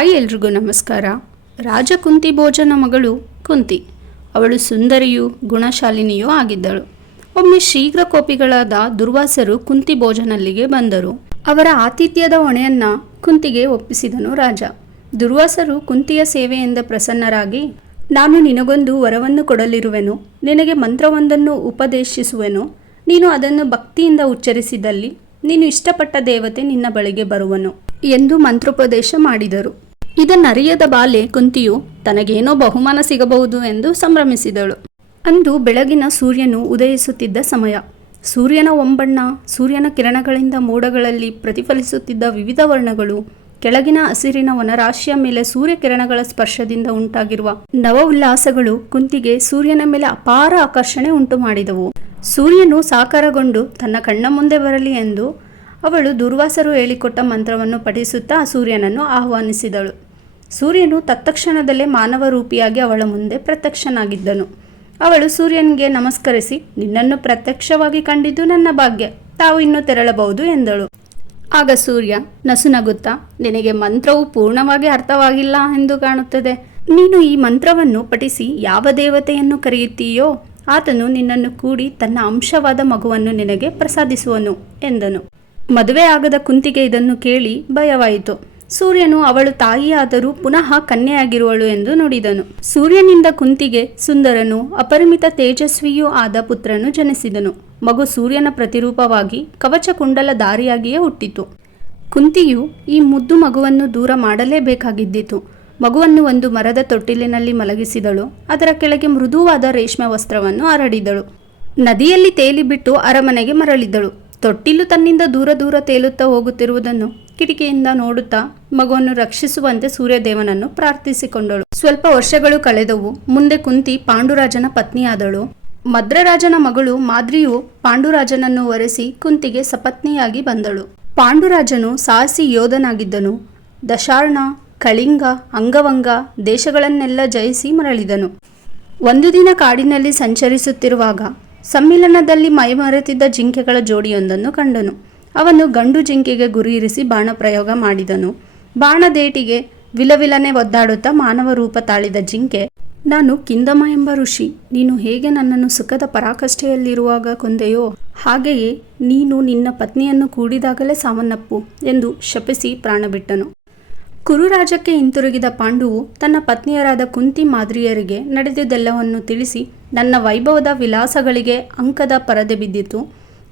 Hi ಎಲ್ರಿಗೂ ನಮಸ್ಕಾರ. ರಾಜ ಕುಂತಿ ಭೋಜನ ಮಗಳು ಕುಂತಿ. ಅವಳು ಸುಂದರಿಯೂ ಗುಣಶಾಲಿನಿಯೂ ಆಗಿದ್ದಳು. ಒಮ್ಮೆ ಶೀಘ್ರ ಕೋಪಿಗಳಾದ ದುರ್ವಾಸರು ಕುಂತಿ ಭೋಜನಲ್ಲಿಗೆ ಬಂದರು. ಅವರ ಆತಿಥ್ಯದ ಹೊಣೆಯನ್ನ ಕುಂತಿಗೆ ಒಪ್ಪಿಸಿದನು ರಾಜ. ದುರ್ವಾಸರು ಕುಂತಿಯ ಸೇವೆಯಿಂದ ಪ್ರಸನ್ನರಾಗಿ, ನಾನು ನಿನಗೊಂದು ವರವನ್ನು ಕೊಡಲಿರುವೆನು. ನಿನಗೆ ಮಂತ್ರವೊಂದನ್ನು ಉಪದೇಶಿಸುವೆನು. ನೀನು ಅದನ್ನು ಭಕ್ತಿಯಿಂದ ಉಚ್ಚರಿಸಿದಲ್ಲಿ, ನೀನು ಇಷ್ಟಪಟ್ಟ ದೇವತೆ ನಿನ್ನ ಬಳಿಗೆ ಬರುವನು ಎಂದು ಮಂತ್ರೋಪದೇಶ ಮಾಡಿದರು. ಇದನ್ನರಿಯದ ಬಾಲೆ ಕುಂತಿಯು ತನಗೇನೋ ಬಹುಮಾನ ಸಿಗಬಹುದು ಎಂದು ಸಂಭ್ರಮಿಸಿದಳು. ಅಂದು ಬೆಳಗಿನ ಸೂರ್ಯನು ಉದಯಿಸುತ್ತಿದ್ದ ಸಮಯ. ಸೂರ್ಯನ ಒಂಬಣ್ಣ, ಸೂರ್ಯನ ಕಿರಣಗಳಿಂದ ಮೋಡಗಳಲ್ಲಿ ಪ್ರತಿಫಲಿಸುತ್ತಿದ್ದ ವಿವಿಧ ವರ್ಣಗಳು, ಕೆಳಗಿನ ಹಸಿರಿನ ವನರಾಶಿಯ ಮೇಲೆ ಸೂರ್ಯ ಕಿರಣಗಳ ಸ್ಪರ್ಶದಿಂದ ಉಂಟಾಗಿರುವ ನವ ಉಲ್ಲಾಸಗಳು ಕುಂತಿಗೆ ಸೂರ್ಯನ ಮೇಲೆ ಅಪಾರ ಆಕರ್ಷಣೆ ಉಂಟು ಮಾಡಿದವು ಸೂರ್ಯನು ಸಾಕಾರಗೊಂಡು ತನ್ನ ಕಣ್ಣ ಮುಂದೆ ಬರಲಿ ಎಂದು ಅವಳು ದುರ್ವಾಸರು ಹೇಳಿಕೊಟ್ಟ ಮಂತ್ರವನ್ನು ಪಠಿಸುತ್ತಾ ಸೂರ್ಯನನ್ನು ಆಹ್ವಾನಿಸಿದಳು. ಸೂರ್ಯನು ತತ್ಕ್ಷಣದಲ್ಲೇ ಮಾನವ ರೂಪಿಯಾಗಿ ಅವಳ ಮುಂದೆ ಪ್ರತ್ಯಕ್ಷನಾಗಿದ್ದನು. ಅವಳು ಸೂರ್ಯನಿಗೆ ನಮಸ್ಕರಿಸಿ, ನಿನ್ನನ್ನು ಪ್ರತ್ಯಕ್ಷವಾಗಿ ಕಂಡಿದ್ದು ನನ್ನ ಭಾಗ್ಯ, ತಾವು ಇನ್ನೂ ತೆರಳಬಹುದು ಎಂದಳು. ಆಗ ಸೂರ್ಯ, ನಸುನಗುತ್ತಾ, ನಿನಗೆ ಮಂತ್ರವು ಪೂರ್ಣವಾಗಿ ಅರ್ಥವಾಗಿಲ್ಲ ಎಂದು ಕಾಣುತ್ತದೆ. ನೀನು ಈ ಮಂತ್ರವನ್ನು ಪಠಿಸಿ ಯಾವ ದೇವತೆಯನ್ನು ಕರೆಯುತ್ತೀಯೋ, ಆತನು ನಿನ್ನನ್ನು ಕೂಡಿ ತನ್ನ ಅಂಶವಾದ ಮಗುವನ್ನು ನಿನಗೆ ಪ್ರಸಾದಿಸುವನು ಎಂದನು. ಮದುವೆ ಆಗದ ಕುಂತಿಗೆ ಇದನ್ನು ಕೇಳಿ ಭಯವಾಯಿತು. ಸೂರ್ಯನು ಅವಳು ತಾಯಿಯಾದರೂ ಪುನಃ ಕನ್ಯೆಯಾಗಿರುವಳು ಎಂದು ನುಡಿದನು. ಸೂರ್ಯನಿಂದ ಕುಂತಿಗೆ ಸುಂದರನು, ಅಪರಿಮಿತ ತೇಜಸ್ವಿಯೂ ಆದ ಪುತ್ರನು ಜನಿಸಿದನು. ಮಗು ಸೂರ್ಯನ ಪ್ರತಿರೂಪವಾಗಿ ಕವಚ ಕುಂಡಲ ದಾರಿಯಾಗಿಯೇ ಹುಟ್ಟಿತು. ಕುಂತಿಯು ಈ ಮುದ್ದು ಮಗುವನ್ನು ದೂರ ಮಾಡಲೇಬೇಕಾಗಿದ್ದಿತು. ಮಗುವನ್ನು ಒಂದು ಮರದ ತೊಟ್ಟಿಲಿನಲ್ಲಿ ಮಲಗಿಸಿದಳು. ಅದರ ಕೆಳಗೆ ಮೃದುವಾದ ರೇಷ್ಮೆ ವಸ್ತ್ರವನ್ನು ಹರಡಿದಳು. ನದಿಯಲ್ಲಿ ತೇಲಿಬಿಟ್ಟು ಅರಮನೆಗೆ ಮರಳಿದಳು. ತೊಟ್ಟಿಲು ತನ್ನಿಂದ ದೂರ ದೂರ ತೇಲುತ್ತಾ ಹೋಗುತ್ತಿರುವುದನ್ನು ಕಿಟಕಿಯಿಂದ ನೋಡುತ್ತಾ ಮಗುವನ್ನು ರಕ್ಷಿಸುವಂತೆ ಸೂರ್ಯದೇವನನ್ನು ಪ್ರಾರ್ಥಿಸಿಕೊಂಡಳು. ಸ್ವಲ್ಪ ವರ್ಷಗಳು ಕಳೆದವು. ಮುಂದೆ ಕುಂತಿ ಪಾಂಡುರಾಜನ ಪತ್ನಿಯಾದಳು. ಮದ್ರರಾಜನ ಮಗಳು ಮಾದ್ರಿಯು ಪಾಂಡುರಾಜನನ್ನು ಒರೆಸಿ ಕುಂತಿಗೆ ಸಪತ್ನಿಯಾಗಿ ಬಂದಳು. ಪಾಂಡುರಾಜನು ಸಾಹಸಿ ಯೋಧನಾಗಿದ್ದನು. ದಶಾರ್ಣ, ಕಳಿಂಗ, ಅಂಗವಂಗ ದೇಶಗಳನ್ನೆಲ್ಲ ಜಯಿಸಿ ಮರಳಿದನು. ಒಂದು ದಿನ ಕಾಡಿನಲ್ಲಿ ಸಂಚರಿಸುತ್ತಿರುವಾಗ ಸಮ್ಮಿಲನದಲ್ಲಿ ಮೈಮರೆತಿದ್ದ ಜಿಂಕೆಗಳ ಜೋಡಿಯೊಂದನ್ನು ಕಂಡನು. ಅವನು ಗಂಡು ಜಿಂಕೆಗೆ ಗುರಿಯಿರಿಸಿ ಬಾಣ ಪ್ರಯೋಗ ಮಾಡಿದನು. ಬಾಣದೇಟಿಗೆ ವಿಲವಿಲನೆ ಒದ್ದಾಡುತ್ತಾ ಮಾನವ ರೂಪ ತಾಳಿದ ಜಿಂಕೆ, ನಾನು ಕಿಂದಮ ಎಂಬ ಋಷಿ. ನೀನು ಹೇಗೆ ನನ್ನನ್ನು ಸುಖದ ಪರಾಕಷ್ಠೆಯಲ್ಲಿರುವಾಗ ಕೊಂದೆಯೋ, ಹಾಗೆಯೇ ನೀನು ನಿನ್ನ ಪತ್ನಿಯನ್ನು ಕೂಡಿದಾಗಲೇ ಸಾವನ್ನಪ್ಪು ಎಂದು ಶಪಿಸಿ ಪ್ರಾಣ ಬಿಟ್ಟನು ಕುರುರಾಜಕ್ಕೆ ಹಿಂತಿರುಗಿದ ಪಾಂಡುವು ತನ್ನ ಪತ್ನಿಯರಾದ ಕುಂತಿ ಮಾದ್ರಿಯರಿಗೆ ನಡೆದಿದ್ದೆಲ್ಲವನ್ನು ತಿಳಿಸಿ ನನ್ನ ವೈಭವದ ವಿಲಾಸಗಳಿಗೆ ಅಂಕದ ಪರದೆ ಬಿದ್ದಿತು.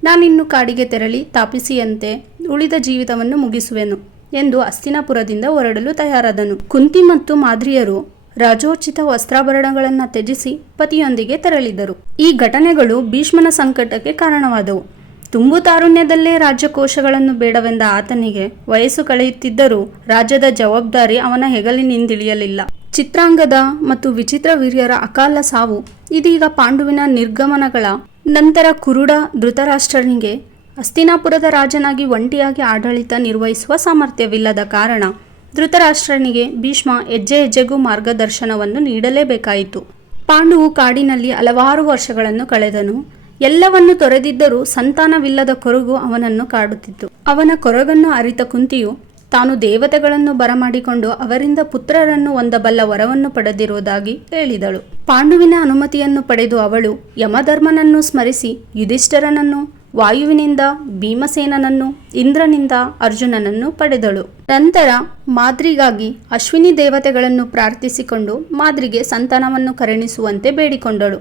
ನಾನಿನ್ನು ಕಾಡಿಗೆ ತೆರಳಿ ತಾಪಿಸಿಯಂತೆ ಉಳಿದ ಜೀವಿತವನ್ನು ಮುಗಿಸುವೆನು ಎಂದು ಅಸ್ತಿನಾಪುರದಿಂದ ಹೊರಡಲು ತಯಾರಾದನು. ಕುಂತಿ ಮತ್ತು ಮಾದ್ರಿಯರು ರಾಜೋಚಿತ ವಸ್ತ್ರಾಭರಣಗಳನ್ನು ತ್ಯಜಿಸಿ ಪತಿಯೊಂದಿಗೆ ತೆರಳಿದರು. ಈ ಘಟನೆಗಳು ಭೀಷ್ಮನ ಸಂಕಟಕ್ಕೆ ಕಾರಣವಾದವು. ತುಂಬು ತಾರುಣ್ಯದಲ್ಲೇ ರಾಜ್ಯಕೋಶಗಳನ್ನು ಬೇಡವೆಂದ ಆತನಿಗೆ ವಯಸ್ಸು ಕಳೆಯುತ್ತಿದ್ದರೂ ರಾಜ್ಯದ ಜವಾಬ್ದಾರಿ ಅವನ ಹೆಗಲಿನಿಂದಿಳಿಯಲಿಲ್ಲ. ಚಿತ್ರಾಂಗದ ಮತ್ತು ವಿಚಿತ್ರ ವೀರ್ಯರ ಅಕಾಲ ಸಾವು. ಇದೀಗ ಪಾಂಡುವಿನ ನಿರ್ಗಮನಗಳ ನಂತರ ಕುರುಡ ಧೃತರಾಷ್ಟ್ರನಿಗೆ ಅಸ್ತಿನಾಪುರದ ರಾಜನಾಗಿ ಒಂಟಿಯಾಗಿ ಆಡಳಿತ ನಿರ್ವಹಿಸುವ ಸಾಮರ್ಥ್ಯವಿಲ್ಲದ ಕಾರಣ ಧೃತರಾಷ್ಟ್ರನಿಗೆ ಭೀಷ್ಮ ಹೆಜ್ಜೆ ಹೆಜ್ಜೆಗೂ ಮಾರ್ಗದರ್ಶನವನ್ನು ನೀಡಲೇಬೇಕಾಯಿತು. ಪಾಂಡುವು ಕಾಡಿನಲ್ಲಿ ಹಲವಾರು ವರ್ಷಗಳನ್ನು ಕಳೆದನು. ಎಲ್ಲವನ್ನು ತೊರೆದಿದ್ದರೂ ಸಂತಾನವಿಲ್ಲದ ಕೊರಗು ಅವನನ್ನು ಕಾಡುತ್ತಿತ್ತು. ಅವನ ಕೊರಗನ್ನು ಅರಿತ ಕುಂತಿಯು ತಾನು ದೇವತೆಗಳನ್ನು ಬರಮಾಡಿಕೊಂಡು ಅವರಿಂದ ಪುತ್ರರನ್ನು ಹೊಂದಬಲ್ಲ ವರವನ್ನು ಪಡೆದಿರುವುದಾಗಿ ಹೇಳಿದಳು. ಪಾಂಡುವಿನ ಅನುಮತಿಯನ್ನು ಪಡೆದು ಅವಳು ಯಮಧರ್ಮನನ್ನು ಸ್ಮರಿಸಿ ಯುಧಿಷ್ಠರನನ್ನು, ವಾಯುವಿನಿಂದ ಭೀಮಸೇನನನ್ನು, ಇಂದ್ರನಿಂದ ಅರ್ಜುನನನ್ನು ಪಡೆದಳು. ನಂತರ ಮಾದ್ರಿಗಾಗಿ ಅಶ್ವಿನಿ ದೇವತೆಗಳನ್ನು ಪ್ರಾರ್ಥಿಸಿಕೊಂಡು ಮಾದ್ರಿಗೆ ಸಂತಾನವನ್ನು ಕರುಣಿಸುವಂತೆ ಬೇಡಿಕೊಂಡಳು.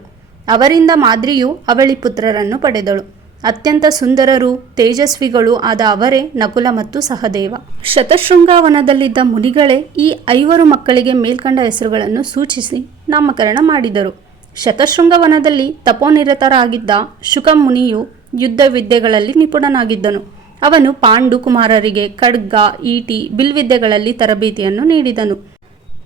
ಅವರಿಂದ ಮಾದ್ರಿಯು ಅವಳಿ ಪುತ್ರರನ್ನು ಪಡೆದಳು. ಅತ್ಯಂತ ಸುಂದರರು, ತೇಜಸ್ವಿಗಳು ಆದ ಅವರೇ ನಕುಲ ಮತ್ತು ಸಹದೇವ. ಶತಶೃಂಗಾವನದಲ್ಲಿದ್ದ ಮುನಿಗಳೇ ಈ ಐವರು ಮಕ್ಕಳಿಗೆ ಮೇಲ್ಕಂಡ ಹೆಸರುಗಳನ್ನು ಸೂಚಿಸಿ ನಾಮಕರಣ ಮಾಡಿದರು. ಶತಶೃಂಗವನದಲ್ಲಿ ತಪೋನಿರತರಾಗಿದ್ದ ಶುಕಮುನಿಯು ಯುದ್ಧ ವಿದ್ಯೆಗಳಲ್ಲಿ ನಿಪುಣನಾಗಿದ್ದನು. ಅವನು ಪಾಂಡು ಕುಮಾರರಿಗೆ ಖಡ್ಗ, ಈಟಿ, ಬಿಲ್ವಿದ್ಯೆಗಳಲ್ಲಿ ತರಬೇತಿಯನ್ನು ನೀಡಿದನು.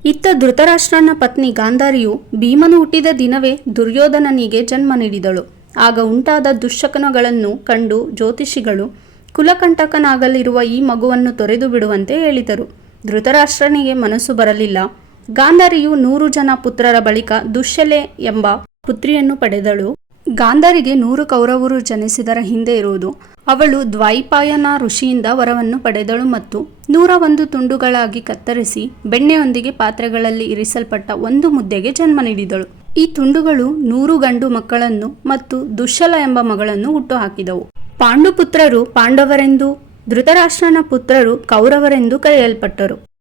ಇತ್ತ ಧೃತರಾಷ್ಟ್ರನ ಪತ್ನಿ ಗಾಂಧಾರಿಯು ಭೀಮನು ಹುಟ್ಟಿದ ದಿನವೇ ದುರ್ಯೋಧನನಿಗೆ ಜನ್ಮ ನೀಡಿದಳು. ಆಗ ಉಂಟಾದ ದುಶ್ಶಕನಗಳನ್ನು ಕಂಡು ಜ್ಯೋತಿಷಿಗಳು ಕುಲಕಂಟಕನಾಗಲಿರುವ ಈ ಮಗುವನ್ನು ತೊರೆದು ಬಿಡುವಂತೆ ಹೇಳಿದರು. ಧೃತರಾಷ್ಟ್ರನಿಗೆ ಮನಸ್ಸು ಬರಲಿಲ್ಲ. ಗಾಂಧರಿಯು ನೂರು ಜನ ಪುತ್ರರ ಬಳಿಕ ದುಶ್ಯಲೆ ಎಂಬ ಪುತ್ರಿಯನ್ನು ಪಡೆದಳು. ಗಾಂಧರಿಗೆ ನೂರು ಕೌರವರು ಜನಿಸಿದರ ಹಿಂದೆ ಇರುವುದು. ಅವಳು ದ್ವೈಪಾಯನ ಋಷಿಯಿಂದ ವರವನ್ನು ಪಡೆದಳು ಮತ್ತು ನೂರ ಒಂದು ತುಂಡುಗಳಾಗಿ ಕತ್ತರಿಸಿ ಬೆಣ್ಣೆಯೊಂದಿಗೆ ಪಾತ್ರೆಗಳಲ್ಲಿ ಇರಿಸಲ್ಪಟ್ಟ ಒಂದು ಮುದ್ದೆಗೆ ಜನ್ಮ ನೀಡಿದಳು. ಈ ತುಂಡುಗಳು ನೂರು ಗಂಡು ಮಕ್ಕಳನ್ನು ಮತ್ತು ದುಶ್ಶಲ ಎಂಬ ಮಗಳನ್ನು ಹುಟ್ಟುಹಾಕಿದವು. ಪಾಂಡುಪುತ್ರರು ಪಾಂಡವರೆಂದು, ಧೃತರಾಷ್ಟ್ರನ ಪುತ್ರರು ಕೌರವರೆಂದು ಕರೆಯಲ್ಪಟ್ಟರು.